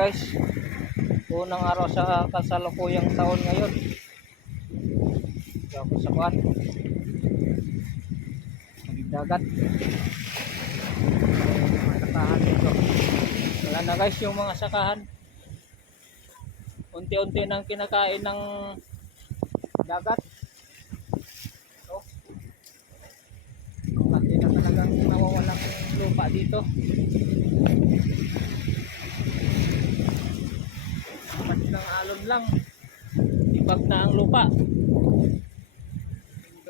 guys, unang araw sa kasalukuyang taon ngayon. Ako sa kuan dagat, mga sakahan dito. Wala na guys yung mga sakahan, unti-unti nang kinakain ng dagat. So, hindi na talagang nawawalang lupa dito. Mas ng alon lang, ibag na ang lupa.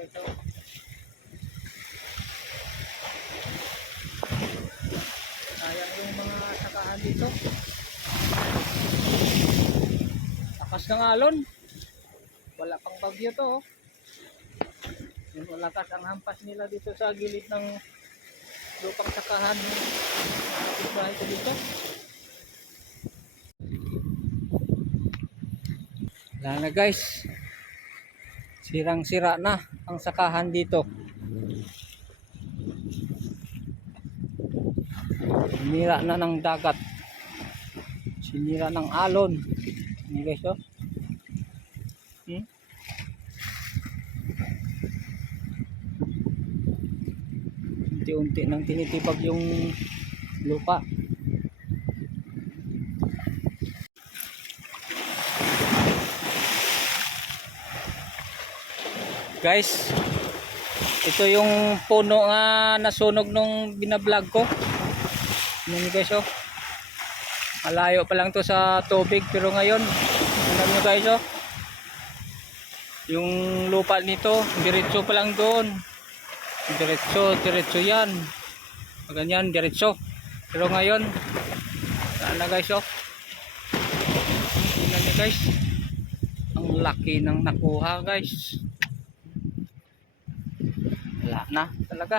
So, sayang yung mga sakahan dito. Lakas ng alon, wala pang bagyo to, oh. Yung lakas ang hampas nila dito sa gilid ng lupang sakahan ng bahay ko dito. Wala na guys, sirang sira na ang sakahan dito. Sinira na ng dagat, sinira ng alon. Ini guys, oh. Unti-unti nang tinitibag yung lupa. Guys, ito yung puno nga nasunog nung binablog ko. Ano guys, oh. Malayo pa lang to sa tubig, pero ngayon ano nyo guys, oh, yung lupa nito diretso pa lang doon, diretso yan, ganyan diretso. Pero ngayon ano guys, oh, tingnan nyo guys, ang laki ng nakuha guys. Wala na talaga.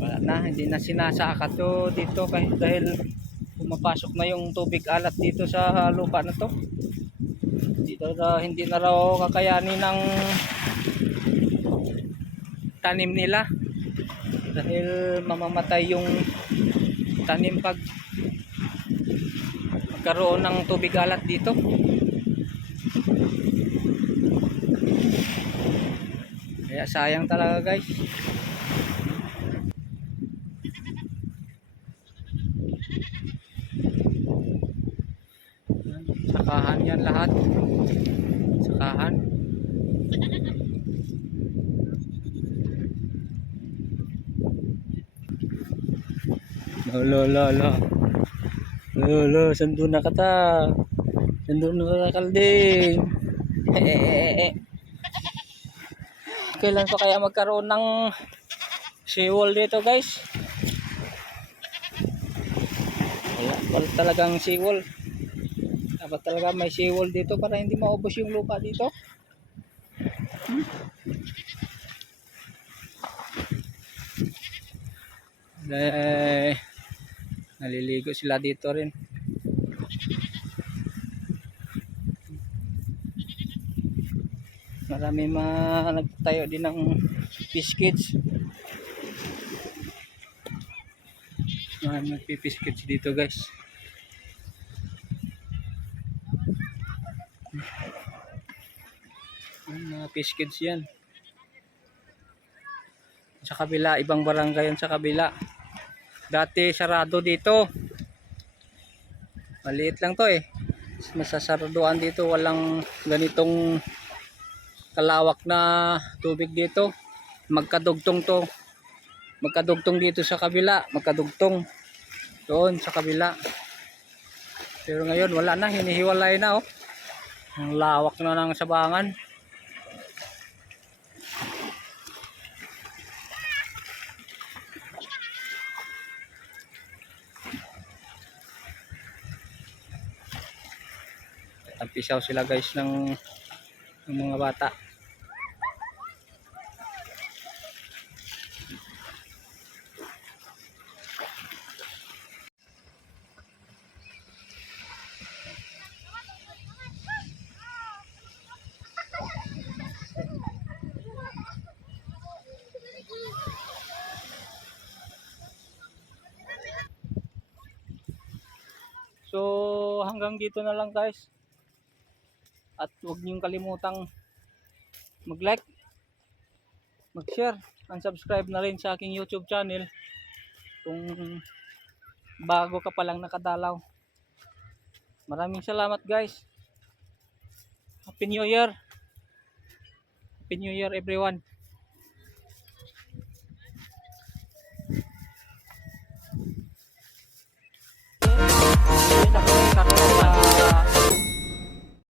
Wala na, hindi na sinasaka to dito dahil pumapasok na yung tubig alat dito sa lupa na to. Hindi na raw kakayanin ng tanim nila dahil mamamatay yung tanim pag magkaroon ng tubig alat dito. Kaya sayang talaga guys. Sakahan yan lahat, sakahan. Lolo, sando na kata, sando na kalding. Kailan pa kaya magkaroon ng seawall dito guys? Wala talagang seawall. Dapat talaga may seawall dito para hindi maubos yung lupa dito. Naliligo sila dito rin. Marami nagtayo din ng fish cage. Marami nagpi-fish cage dito guys. Mga fish cage yan. Sa kabila, ibang barangay yan sa kabila. Dati sarado dito. Maliit lang to eh. Masasaraduan dito, walang ganitong kalawak na tubig dito. Magkadugtong to. Magkadugtong dito sa kabila, magkadugtong doon sa kabila. Pero ngayon wala na, hinihiwalay na, oh. Ang lawak na ng sabangan. Tampisaw sila guys ng mga bata. hanggang dito na lang guys. At huwag niyong kalimutang mag-like, mag-share, and subscribe na rin sa aking YouTube channel kung bago ka pa lang nakadalaw. Maraming salamat guys. Happy New Year. Happy New Year everyone.